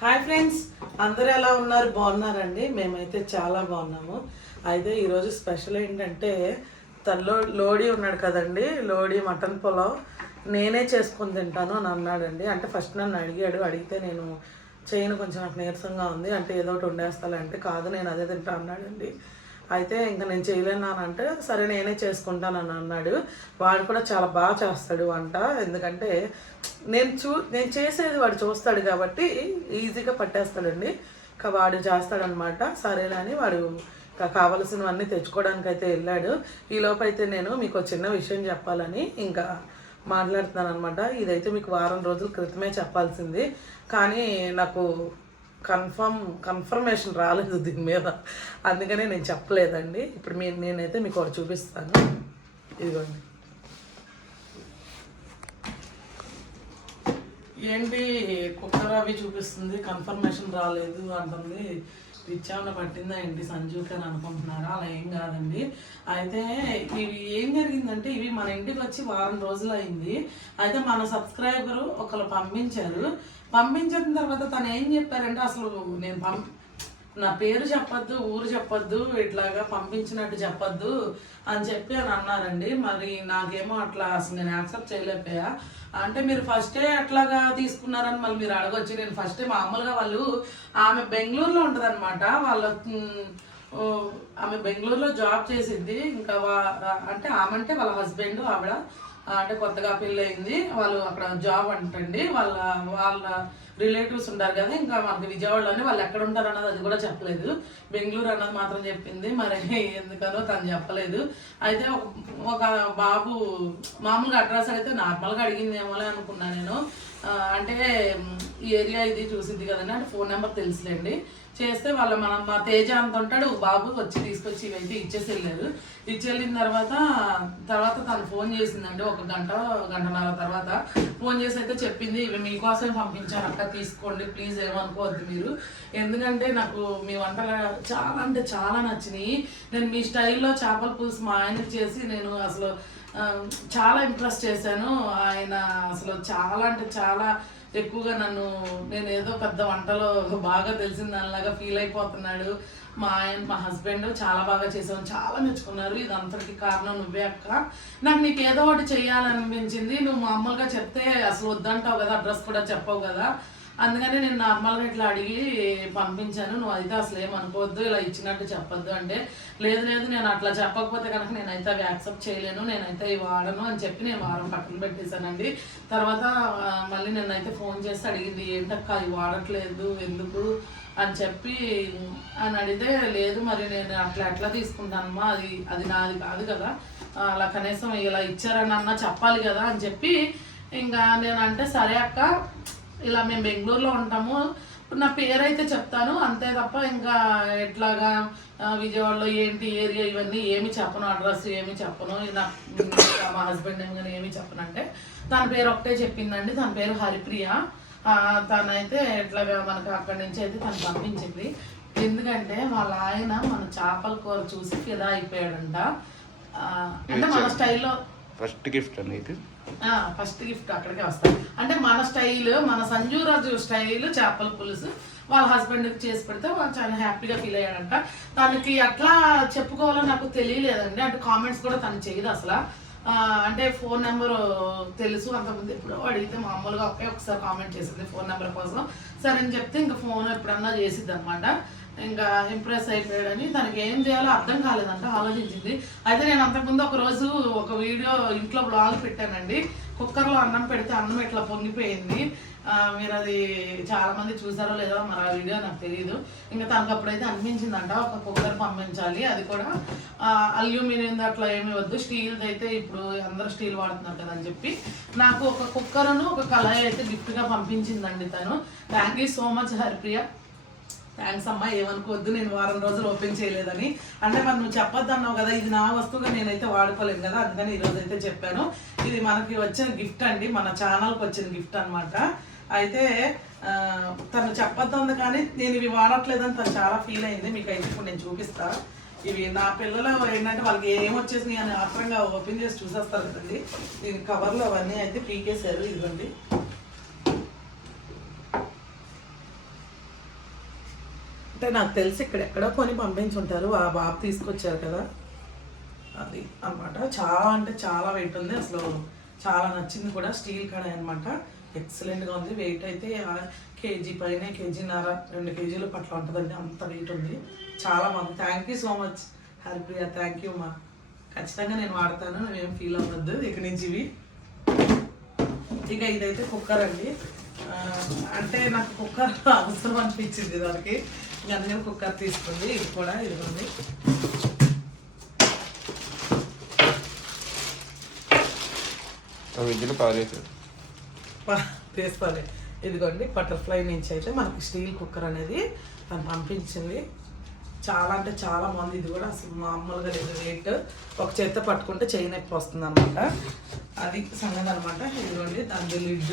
Hi friends అందరూ ఎలా ఉన్నారు? బాగున్నారండి? మేమైతే చాలా బాగున్నాము. అయితే ఈరోజు స్పెషల్ ఏంటంటే తల్లో లోడి ఉన్నాడు కదండి లోడి మటన్ పులావ్. నేనే చేసుకొని తింటాను అని అన్నాడండి. అంటే ఫస్ట్ నన్ను అడిగాడు. అడిగితే నేను చేయను కొంచెం నాకు నీరసంగా ఉంది అంటే ఏదో ఒకటి వండేస్తాలే అంటే కాదు నేను అదే తింటా అన్నాడండి. అయితే ఇంకా నేను చేయలేను సరే నేనే చేసుకుంటానని అన్నాడు. వాడు కూడా చాలా బాగా చేస్తాడు వంట. ఎందుకంటే నేను చూ నేను చేసేది వాడు చూస్తాడు కాబట్టి ఈజీగా పట్టేస్తాడండి. ఇంకా వాడు చేస్తాడనమాట. సరేనని వాడు ఇంకా కావలసినవన్నీ తెచ్చుకోవడానికి అయితే వెళ్ళాడు. ఈ అయితే నేను మీకు చిన్న విషయం చెప్పాలని ఇంకా మాట్లాడుతున్నాను అనమాట ఇదైతే మీకు వారం రోజుల క్రితమే చెప్పాల్సింది. కానీ నాకు కన్ఫర్మ్ కన్ఫర్మేషన్ రాలేదు దీని మీద. అందుకనే నేను చెప్పలేదండి. ఇప్పుడు మీ నేనైతే మీకు ఒకటి చూపిస్తాను. ఇదిగోండి. ఏంటి కుక్కర్ అవి చూపిస్తుంది కన్ఫర్మేషన్ రాలేదు అంటుంది. పిచ్చామన్న పట్టిందా ఏంటి సంజూకి అని అనుకుంటున్నారా? అలా ఏం కాదండి. అయితే ఇవి ఏం జరిగిందంటే ఇవి మన ఇంటికి వచ్చి వారం రోజులు అయింది. అయితే మన సబ్స్క్రైబరు ఒకరు పంపించారు. పంపించిన తర్వాత తను ఏం చెప్పారంటే అసలు నేను పంపి నా పేరు చెప్పొద్దు ఊరు చెప్పొద్దు ఇట్లాగా పంపించినట్టు చెప్పొద్దు అని చెప్పి అని అన్నారండి. మరి నాకేమో అట్లా అసలు నేను యాక్సెప్ట్ చేయలేకపోయా. అంటే మీరు ఫస్టే అట్లాగా తీసుకున్నారని మళ్ళీ మీరు అడగొచ్చు. నేను ఫస్టే మామూలుగా వాళ్ళు ఆమె బెంగళూరులో ఉంటుందన్నమాట. వాళ్ళ ఆమె బెంగళూరులో జాబ్ చేసింది. ఇంకా వా- అంటే ఆమె అంటే వాళ్ళ హస్బెండ్ ఆవిడ అంటే కొత్తగా పెళ్ళయింది. వాళ్ళు అక్కడ జాబ్ అంటండి. వాళ్ళ వాళ్ళ రిలేటివ్స్ ఉంటారు కదా ఇంకా మనకి విజయవాడలోనే వాళ్ళు ఎక్కడ ఉంటారు అన్నది అది కూడా చెప్పలేదు. బెంగళూరు అన్నది మాత్రం చెప్పింది మరి ఎందుకనో తను చెప్పలేదు. అయితే ఒక బాబు మామూలుగా అడ్రస్ అయితే నార్మల్గా అడిగిందేమోలే అనుకున్నా నేను. అంటే ఈ ఏరియా ఇది చూసిద్ది కదండి అంటే ఫోన్ నెంబర్ తెలుసులేండి. చేస్తే వాళ్ళ మనం మా తేజ అంత ఉంటాడు బాబు వచ్చి తీసుకొచ్చి ఇవైతే ఇచ్చేసి వెళ్ళారు. ఇచ్చెళ్ళిన తర్వాత తర్వాత తను ఫోన్ చేసిందండి ఒక గంట గంటన్నర తర్వాత. ఫోన్ చేసి అయితే చెప్పింది ఇవి మీకోసం పంపించాను అక్క తీసుకోండి ప్లీజ్ ఏమనుకోవద్దు మీరు. ఎందుకంటే నాకు మీ వంటలు చాలా అంటే చాలా నచ్చినాయి. నేను మీ స్టైల్లో చేపల పులుసు మా ఆయనకి చేసి నేను అసలు చాలా ఇంప్రెస్ చేశాను. ఆయన అసలు చాలా అంటే చాలా ఎక్కువగా నన్ను నేను ఏదో పెద్ద వంటలో బాగా తెలిసిన దానిలాగా ఫీల్ అయిపోతున్నాడు. మా ఆయన మా హస్బెండ్ చాలా బాగా చేసాం చాలా మెచ్చుకున్నారు. ఇది అంతటికి కారణం నువ్వే అక్క. నాకు నీకు ఏదో ఒకటి చేయాలనిపించింది. నువ్వు మామూలుగా చెప్తే అసలు వద్దంటావు కదా అడ్రస్ కూడా చెప్పవు కదా. అందుకని నేను నార్మల్గా ఇట్లా అడిగి పంపించాను. నువ్వు అయితే అసలు ఏమనుకోవద్దు ఇలా ఇచ్చినట్టు చెప్పొద్దు. అంటే లేదు లేదు నేను అట్లా చెప్పకపోతే కనుక నేనైతే అవి యాక్సెప్ట్ చేయలేను నేనైతే ఇవి వాడను అని చెప్పి నేను వారం పక్కన పెట్టేశానండి. తర్వాత మళ్ళీ నిన్నైతే ఫోన్ చేసి అడిగింది ఏంటక్క అది వాడట్లేదు ఎందుకు? అని చెప్పి అని అడిగితే లేదు మరి నేను అట్లా ఎట్లా తీసుకుంటానమ్మా అది అది నాది కాదు కదా అలా కనీసం ఇలా ఇచ్చారని అన్న చెప్పాలి కదా అని చెప్పి ఇంకా నేను అంటే సరే అక్క ఇలా మేము బెంగళూరులో ఉంటాము. ఇప్పుడు నా పేరు అయితే చెప్తాను. అంతే తప్ప ఇంకా ఎట్లాగా విజయవాడలో ఏంటి ఏరియా ఇవన్నీ ఏమి చెప్పను. అడ్రస్ ఏమి చెప్పను. నా మా హస్బెండ్ ఏమి కానీ ఏమి చెప్పను అంటే తన పేరు ఒకటే చెప్పిందండి. తన పేరు హరిప్రియ. తనైతే ఎట్లాగా మనకు అక్కడి నుంచి అయితే తను పంపించింది. ఎందుకంటే వాళ్ళ ఆయన మన చేపల కూర చూసి ఫిదా అయిపోయాడంట. అంటే మన స్టైల్లో ఫస్ట్ గిఫ్ట్ అండి ఇది ఫస్ట్ గిఫ్ట్ అక్కడికే వస్తాయి. అంటే మన స్టైల్ మన సంజూరాజు స్టైల్ చేపల పులుసు వాళ్ళ హస్బెండ్కి చేసి పెడితే వాళ్ళు చాలా హ్యాపీగా ఫీల్ అయ్యాడంట తనకి ఎట్లా చెప్పుకోవాలో నాకు తెలియలేదండి. అంటే కామెంట్స్ కూడా తను చేయదు అసలు. అంటే ఫోన్ నెంబర్ తెలుసు అంతకుముందు ఎప్పుడో అడిగితే మామూలుగా ఒకే ఒకసారి కామెంట్ చేసింది ఫోన్ నెంబర్ కోసం. సరే అని చెప్తే ఇంకా ఫోన్ ఎప్పుడన్నా చేసిద్ది అనమాట ఇంకా ఇంప్రెస్ అయిపోయాడని తనకి ఏం చేయాలో అర్థం కాలేదంట ఆలోచించింది. అయితే నేను అంతకుముందు ఒక రోజు ఒక వీడియో ఇంట్లో బ్లాగ్ పెట్టానండి. కుక్కర్లో అన్నం పెడితే అన్నం ఇట్లా పొంగిపోయింది? మీరు అది చాలా మంది చూసారో లేదో మరి ఆ వీడియో నాకు తెలియదు ఇంకా తనకు అప్పుడైతే అనిపించిందంట ఒక కుక్కర్ పంపించాలి అది కూడా అల్యూమినియం అట్లా ఏమి వద్దు స్టీల్ది అయితే ఇప్పుడు అందరూ స్టీల్ వాడుతున్నారు కదని అని చెప్పి. నాకు ఒక కుక్కర్ను ఒక కళాయి అయితే గిఫ్ట్గా పంపించిందండి తను. Thank you so much Haripriya. Thanks అమ్మా ఏమనుకోవద్దు నేను వారం రోజులు ఓపెన్ చేయలేదని. అంటే మరి నువ్వు చెప్పొద్దు అన్నావు కదా ఇది నా వస్తువుగా నేనైతే వాడుకోలేను కదా అందుకని ఈరోజు అయితే చెప్పాను. ఇది మనకి వచ్చిన గిఫ్ట్ అండి మన ఛానల్కి వచ్చిన గిఫ్ట్ అనమాట అయితే తను చెప్పొద్దు కానీ నేను ఇవి వాడట్లేదని తను చాలా ఫీల్ అయింది. మీకు అయితే ఇప్పుడు నేను చూపిస్తాను ఇవి నా పిల్లలు ఏంటంటే వాళ్ళకి ఏం వచ్చేసినాయి అని ఆత్రంగా ఓపెన్ చేసి చూసేస్తారు కదండి. దీని కవర్లో అవన్నీ అయితే పీకేశారు ఇదిగోండి. అంటే నాకు తెలిసి ఇక్కడ ఎక్కడో కొని పంపించుంటారు. ఆ బాబు తీసుకొచ్చారు కదా. అది అన్నమాట. చాలా అంటే చాలా వెయిట్ ఉంది. అసలు చాలా నచ్చింది కూడా. స్టీల్ కడాయి అనమాట ఎక్సలెంట్గా ఉంది. వెయిట్ అయితే కేజీ పైన కేజీన్నర రెండు కేజీలు పట్ల ఉంటుందండి. అంత వెయిట్ ఉంది. చాలా బాగుంది. Thank you so much Haripriya. Thank you మా ఖచ్చితంగా నేను వాడతాను. నువ్వేం ఫీల్ అవ్వద్దు. ఇక నుంచి ఇవి ఇక ఇదైతే కుక్కర్ అండి. అంటే నాకు కుక్కర్ అవసరం అనిపించింది దానికి. అందుకని కుక్కర్ తీసుకుంది ఇది కూడా ఇదిగోండి. విద్యలో ఇదిగోండి బటర్ఫ్లై నుంచి అయితే మనకి స్టీల్ కుక్కర్ అనేది తను పంపించింది. చాలా అంటే చాలా బాగుంది. ఇది కూడా అసలు మామూలుగా లేదు రేట్. ఒక చేత్తో పట్టుకుంటే చేయి నొప్పి వస్తుంది అనమాట అది సంగతి అనమాట ఇదిగోండి దాని లిడ్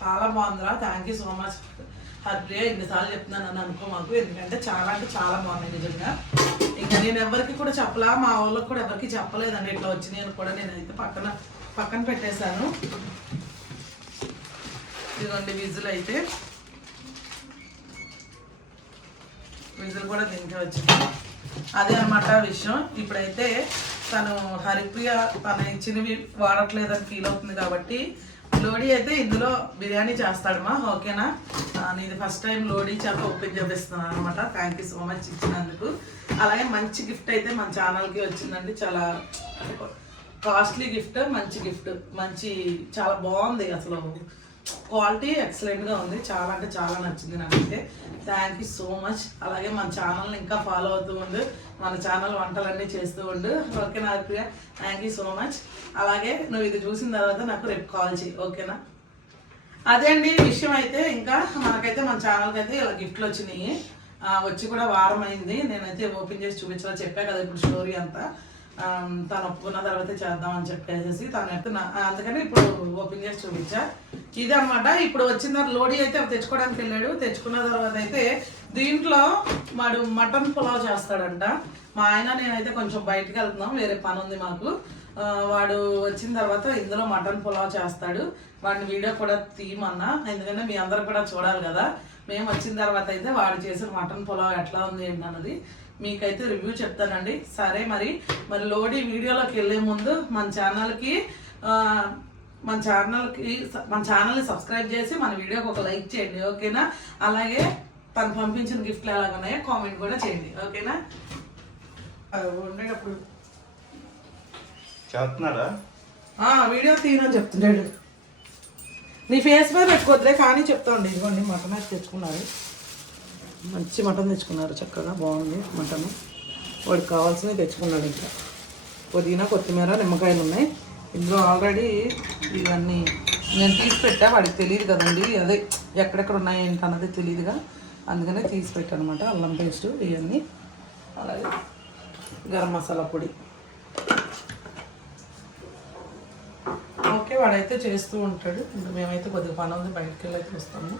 చాలా బాగుందిరా. Thank you so much Haripriya ఎన్నిసార్లు చెప్తున్నాను అని అనుకో మాకు. ఎందుకంటే చాలా అంటే చాలా బాగుంది నిజంగా. ఇంకా నేను ఎవరికి కూడా చెప్పలా మా వాళ్ళకి కూడా ఎవరికి చెప్పలేదండి. ఇట్లా వచ్చినాయి అని కూడా నేనైతే పక్కన పక్కన పెట్టేశాను. ఇదిగోండి విజులు అయితే. విజులు కూడా దీనికి వచ్చింది. అదే అనమాట విషయం. ఇప్పుడైతే తను హరిప్రియ తన ఇచ్చినవి వాడట్లేదని ఫీల్ అవుతుంది కాబట్టి లోడీ అయితే ఇందులో బిర్యానీ చేస్తాడమ్మా ఓకేనా? నేను ఫస్ట్ టైం లోడీ చాలా ఓపెన్ చేపిస్తున్నాను అనమాట థ్యాంక్ యూ సో మచ్ ఇచ్చినందుకు. అలాగే మంచి గిఫ్ట్ అయితే మన ఛానల్కి వచ్చిందండి. చాలా కాస్ట్లీ గిఫ్ట్ మంచి గిఫ్ట్ మంచి చాలా బాగుంది అసలు. క్వాలిటీ ఎక్సలెంట్గా ఉంది. చాలా అంటే చాలా నచ్చింది నాకైతే. థ్యాంక్ యూ సో మచ్ అలాగే మన ఛానల్ని ఇంకా ఫాలో అవుతూ ఉండు. మన ఛానల్ వంటలన్నీ చేస్తూ ఉండు. ఓకేనా Haripriya thank you so much అలాగే నువ్వు ఇది చూసిన తర్వాత నాకు రేపు కాల్ చేయి. ఓకేనా అదే అండి విషయం అయితే ఇంకా మనకైతే మన ఛానల్కి అయితే ఇలా గిఫ్ట్లు వచ్చినాయి. వచ్చి కూడా వారం అయింది. నేనైతే ఓపెన్ చేసి చూపించాలని చెప్పా కదా ఇప్పుడు స్టోరీ అంతా. తను ఒప్పుకున్న తర్వాత చేద్దాం అని చెప్పేసి తను అయితే అందుకని ఇప్పుడు ఓపెన్ చేసి చూపించా. ఇది అనమాట ఇప్పుడు వచ్చిన తర్వాత లోడీ అయితే తెచ్చుకోవడానికి వెళ్ళాడు. తెచ్చుకున్న తర్వాత అయితే దీంట్లో వాడు మటన్ పులావ్ చేస్తాడంట. మా ఆయన నేనైతే కొంచెం బయటకు వెళ్తున్నాం. వేరే పని ఉంది మాకు. వాడు వచ్చిన తర్వాత ఇందులో మటన్ పులావ్ చేస్తాడు. వాడిని వీడియో కూడా తీయమన్నా. ఎందుకంటే మీ అందరు కూడా చూడాలి కదా. మేము వచ్చిన తర్వాత అయితే వాడు చేసిన మటన్ పులావ్ ఎట్లా ఉంది ఏంటన్నది మీకైతే రివ్యూ చెప్తానండి. సరే మరి మరి లోడీ వీడియోలోకి వెళ్ళే ముందు మన ఛానల్కి మన ఛానల్కి మన ఛానల్ని సబ్స్క్రైబ్ చేసి మన వీడియోకి ఒక లైక్ చేయండి ఓకేనా? అలాగే తను పంపించిన గిఫ్ట్లు ఎలాగ ఉన్నాయో కామెంట్ కూడా చేయండి ఓకేనా? అది ఉండేటప్పుడు. చేస్తున్నారా వీడియో తీయనని చెప్తున్నాడు. నీ ఫేస్ మీద పెట్టుకోవద్దులే కానీ చెప్తాండి ఇదిగోండి మటన్ అయితే తెచ్చుకున్నారు మంచి మటన్ తెచ్చుకున్నారు చక్కగా బాగుంది మటన్. వాడికి కావాల్సినవి తెచ్చుకున్నాడు ఇంకా. పుదీనా కొత్తిమీర నిమ్మకాయలు ఉన్నాయి. ఇందులో ఆల్రెడీ ఇవన్నీ నేను తీసి పెట్టా వాడికి తెలియదు కదండి. అదే ఎక్కడెక్కడ ఉన్నాయి ఏంటన్నది తెలియదుగా అందుకనే తీసి పెట్టాను అనమాట అల్లం పేస్ట్ ఇవన్నీ. అలాగే గరం మసాలా పొడి. ఓకే వాడైతే చేస్తూ ఉంటాడు. ఇంకా మేమైతే కొద్దిగా పని ఉంది బయటకు వెళ్ళి అయితే వస్తాము.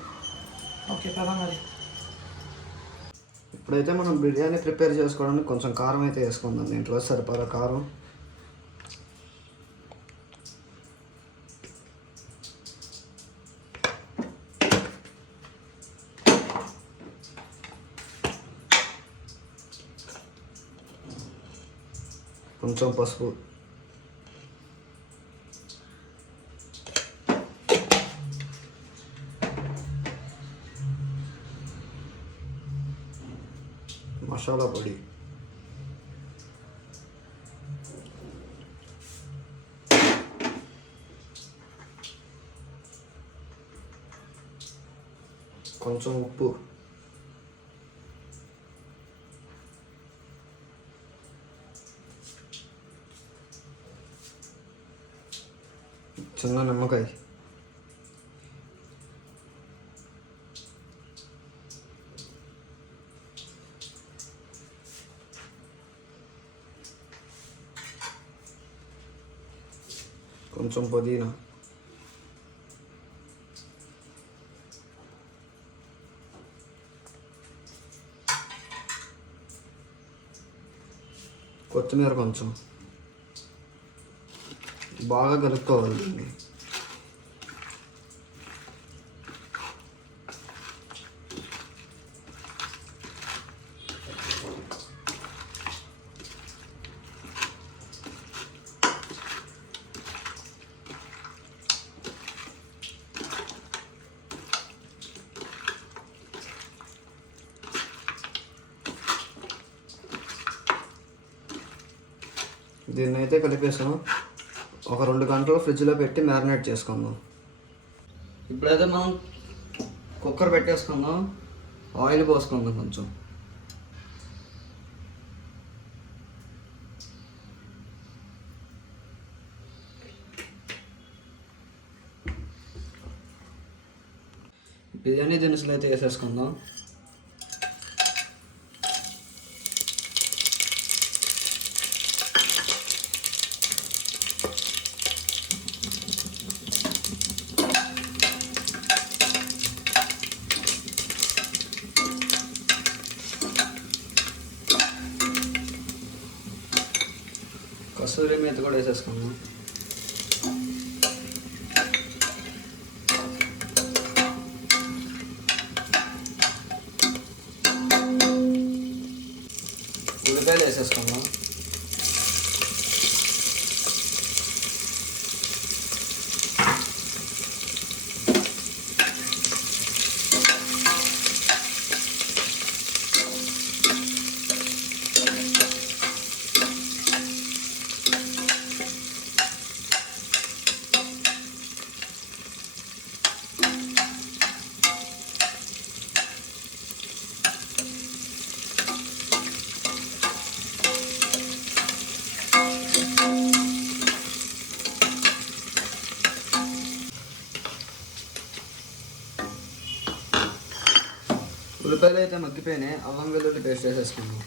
ఓకే పదా మరి. ఇప్పుడైతే మనం బిర్యానీ ప్రిపేర్ చేసుకోవడానికి కొంచెం కారం అయితే వేసుకుందాం. దీంట్లో సరిపడా కారం. కొంచెం పసుపు. మసాలా పొడి కొంచెం ఉప్పు చిన్న నిమ్మకాయ కొంచెం పుదీనా కొత్తిమీర కొంచెం. బాగా కలుపుకోవాలి దీన్ని అయితే కలిపేసాం. ఒక రెండు గంటలు ఫ్రిడ్జ్లో పెట్టి మ్యారినేట్ చేసుకుందాం. ఇప్పుడైతే మనం కుక్కర్ పెట్టేసుకుందాం. ఆయిల్ పోసుకుందాం కొంచెం. బిర్యానీ దినుసులు అయితే వేసేసుకుందాం కస్తూరి మేత కూడా వేసేసుకుందాం ఉల్లిపాయలు వేసేసుకుందాం ఉల్లిపాయలు అల్లం వెల్లుల్లి పేస్ట్ వేసేసుకుందాం.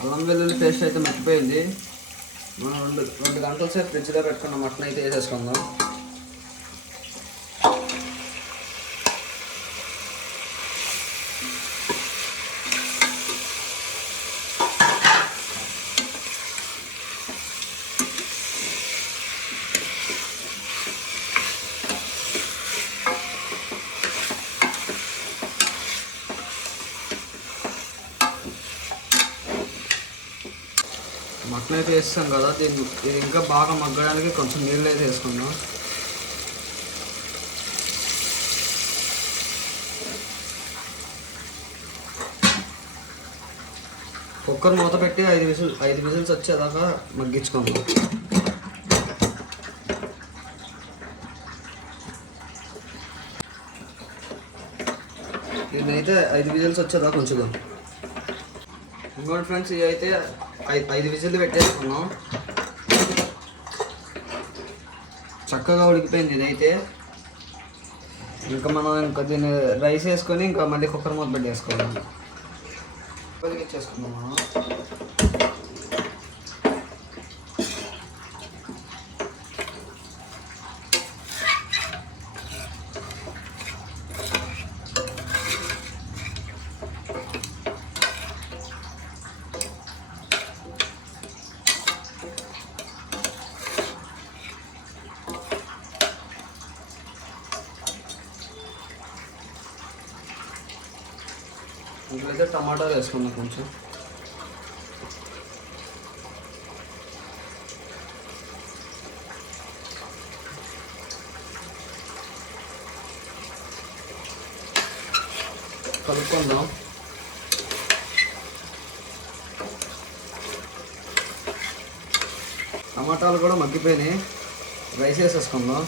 అల్లం వెల్లుల్లి పేస్ట్ అయితే మర్చిపోయింది. రెండు రెండు గంటలు సేపు ఫ్రిడ్జ్లో పెట్టుకున్న మటన్ అయితే వేసేసుకుందాం. మటన్ అయితే వేస్తాం కదా దీన్ని ఇది ఇంకా బాగా మగ్గడానికి కొంచెం నీళ్ళు అయితే వేసుకుందాం. కుక్కర్ మూత పెట్టి ఐదు విజిల్ ఐదు విజిల్స్ వచ్చేదాకా మగ్గించుకుందాం. దీన్ని అయితే ఐదు విజిల్స్ వచ్చేదాకా ఉంచుదాం. ఇంకోటి ఫ్రెండ్స్ ఇవి అయితే ఐదు విజిల్లు పెట్టేసుకున్నాం. చక్కగా ఉడికిపోయింది ఇదైతే. ఇంకా మనం ఇంకా దీన్ని రైస్ వేసుకొని ఇంకా మళ్ళీ కుక్కర్ మూత పెట్టేసుకోవాలి. వెలిగించేసుకుందాం మనం ఇంకైతే టమాటాలు వేసుకుందాం కొంచెం కలుపుకుందాం టమాటాలు కూడా మగ్గిపోయినాయి. రైస్ వేసేసుకుందాం.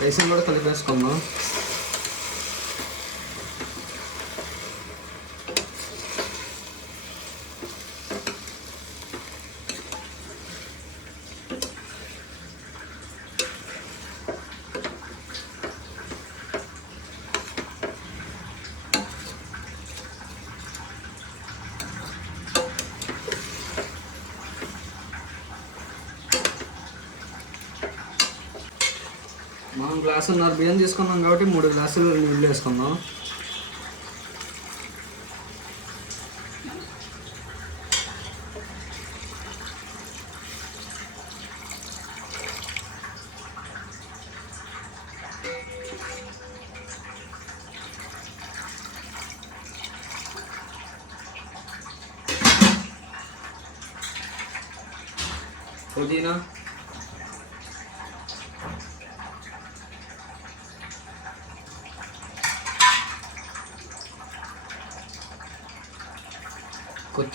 రైస్ కూడా కలిపేసుకుందాం గ్లాసున్నర బియ్యం తీసుకున్నాం కాబట్టి మూడు గ్లాసులు నీళ్ళు వేసుకుందాం. పుదీనా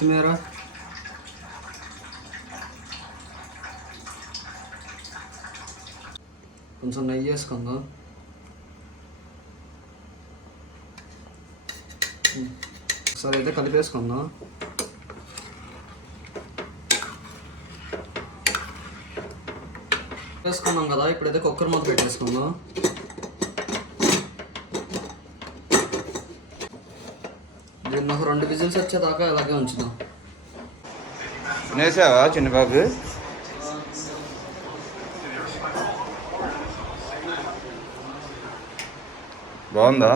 కొత్తిమీర. కొంచెం నెయ్యి వేసుకుందాం. ఒకసారి అయితే కలిపేసుకుందాం. వేసుకున్నాం కదా ఇప్పుడైతే కుక్కర్ మూత పెట్టేసుకుందాం. దీన్ని ఒక రెండు విజిల్స్ వచ్చేదాకా ఇలాగే ఉంచుదాం. నేసావా చిన్న బాబు బాగుందా?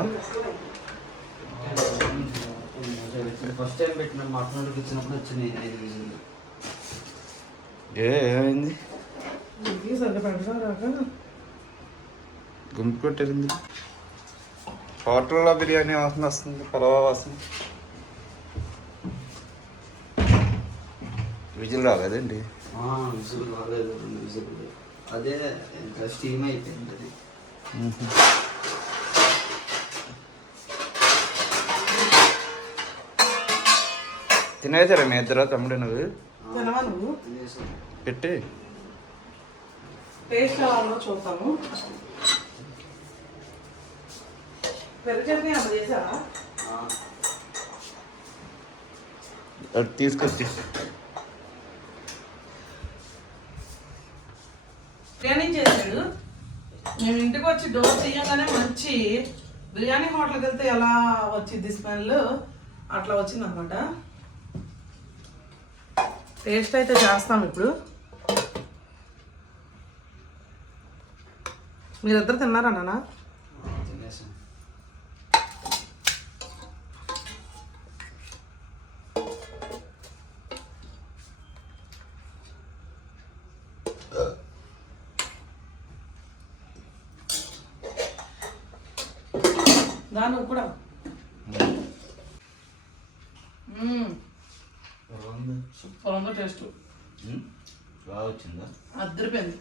ఫస్ట్ టైం పెట్టిన మటన్ వచ్చింది ఐదు ఏమైంది? గుంపు కొట్టేసింది. హోటల్లో బిర్యానీ వాసన వస్తుంది పలావా వాసన. విజిల్ రాలేదండి. విజిల్ రాలేదు రెండు విజిల్ అదే ఇంకా స్టీమ్ అయిపోయింది. అది తినేసారా మీ ఇద్దరు తమ్ముడు నువ్వు? తినవా నువ్వు? తినేసాం పెట్టి. టేస్ట్ చేసావా? అది తీసుకొచ్చి. బిర్యానీ చేశాడు మేము ఇంటికి వచ్చి డోర్ చేయగానే మంచి బిర్యానీ హోటల్కి వెళ్తే ఎలా వచ్చింది స్మెల్? అట్లా వచ్చింది అనమాట టేస్ట్ అయితే చేస్తాం ఇప్పుడు. మీరిద్దరు తిన్నారా నాన్న? సూపర్ ఉందో టేస్ట్. బాగా వచ్చిందా? అద్దరిపోయింది.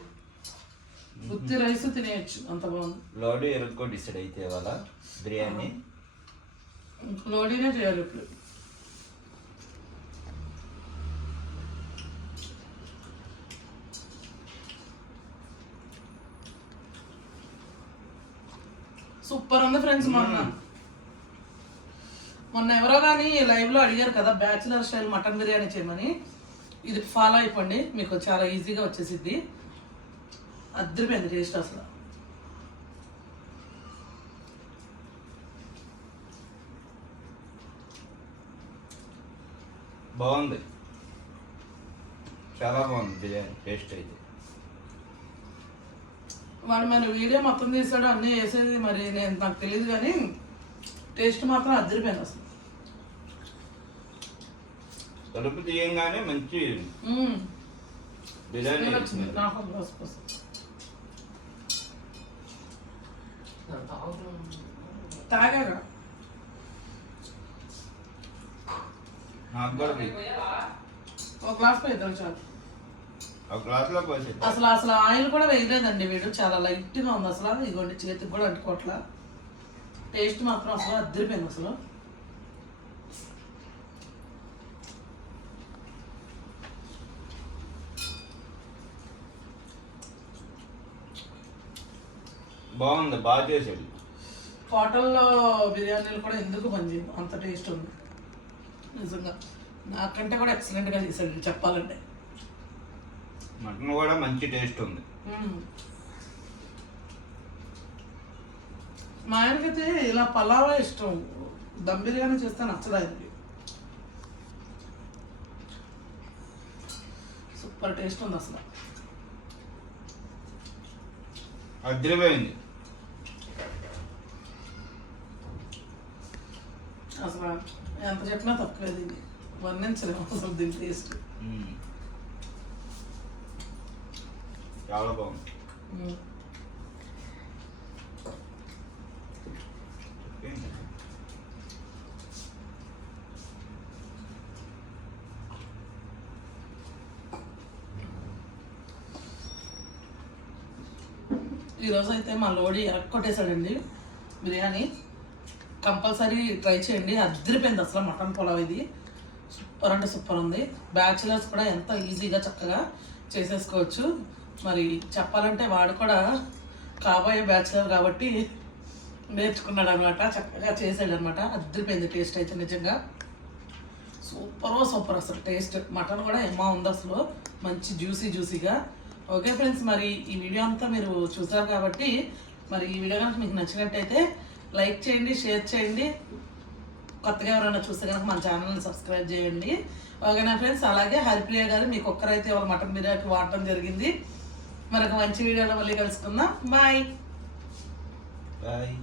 ఉత్తి రైస్ తినేయచ్చు అంత బాగుంది. లోడు ఎరుక్కో డిసైడ్ అయితే వాళ్ళ బిర్యానీ. లోడీనే చేయాలి ఇప్పుడు. సూపర్ ఉంది ఫ్రెండ్స్ మొన్న. మొన్న ఎవరో కానీ లైవ్లో అడిగారు కదా బ్యాచిలర్ స్టైల్ మటన్ బిర్యానీ చేయమని. ఇది ఫాలో అయిపోండి మీకు చాలా ఈజీగా వచ్చేసిద్ది. అద్దరిపోయింది టేస్ట్ అసలు. బాగుంది. చాలా బాగుంది బిర్యానీ టేస్ట్ అయితే. వాడు మరి వీడియో మొత్తం తీసాడు అన్నీ వేసేది మరి నేను నాకు తెలియదు కానీ టేస్ట్ మాత్రం అద్దరిపోయింది అసలు. తలుపు తీయంగానే మంచి. బిర్యానీ. ఒక గ్లాస్ పోయిద్దాం చాలు. ఒక పోసి అసలు అసలు ఆయిల్ కూడా వేయలేదండి వీడు. చాలా లైట్గా ఉంది అసలు. ఇదిగోండి చేతికి కూడా అంటుకోవట్లా. టేస్ట్ మాత్రం అసలు అద్దరిపోయింది అసలు. బాగుంది బాగా చేసాడు హోటల్లో బిర్యానీలు కూడా ఎందుకు పనిచేయదు అంత టేస్ట్ ఉంది. నిజంగా. నాకంటే కూడా ఎక్సలెంట్గా చేశాడు చెప్పాలంటే. మటన్ కూడా మంచి టేస్ట్ ఉంది. మా ఆయనకైతే ఇలా పలావా ఇష్టం. దమ్ బిర్యానీ చేస్తే నచ్చదు ఆయనకి? సూపర్ టేస్ట్ ఉంది అసలు. అదిరిపోయింది. అసలు ఎంత చెప్పినా తక్కువ ఇది వర్ణించలేము అసలు దీని టేస్ట్. చాలా బాగుంది. ఈరోజు అయితే మా లోడి ఎరక్కొట్టేశాడండి బిర్యానీ. కంపల్సరీ ట్రై చేయండి. అదిరిపోయింది అసలు మటన్ పులావ్ ఇది. సూపర్ అంటే సూపర్ ఉంది. బ్యాచిలర్స్ కూడా ఎంత ఈజీగా చక్కగా చేసేసుకోవచ్చు. మరి చెప్పాలంటే వాడు కూడా కాబోయే బ్యాచిలర్ కాబట్టి నేర్చుకున్నాడు అనమాట చక్కగా చేసాడు అనమాట అదిరిపోయింది టేస్ట్ అయితే నిజంగా. సూపర్ సూపర్ అసలు టేస్ట్. మటన్ కూడా ఏమో ఉంది అసలు. మంచి జ్యూసీ జ్యూసీగా. ఓకే ఫ్రెండ్స్ మరి ఈ వీడియో అంతా మీరు చూసారు కాబట్టి మరి ఈ వీడియో కనుక మీకు నచ్చినట్టయితే లైక్ చేయండి షేర్ చేయండి. కొత్తగా ఎవరైనా చూస్తే కనుక మన ఛానల్ని సబ్స్క్రైబ్ చేయండి. ఓకేనా ఫ్రెండ్స్ అలాగే హరిప్రియ గారు మీకు ఒక్కరైతే వాళ్ళ మటన్ బిర్యానీ వాడటం జరిగింది. మరొక మంచి వీడియోలో మళ్ళీ కలుసుకుందాం. బాయ్. బాయ్.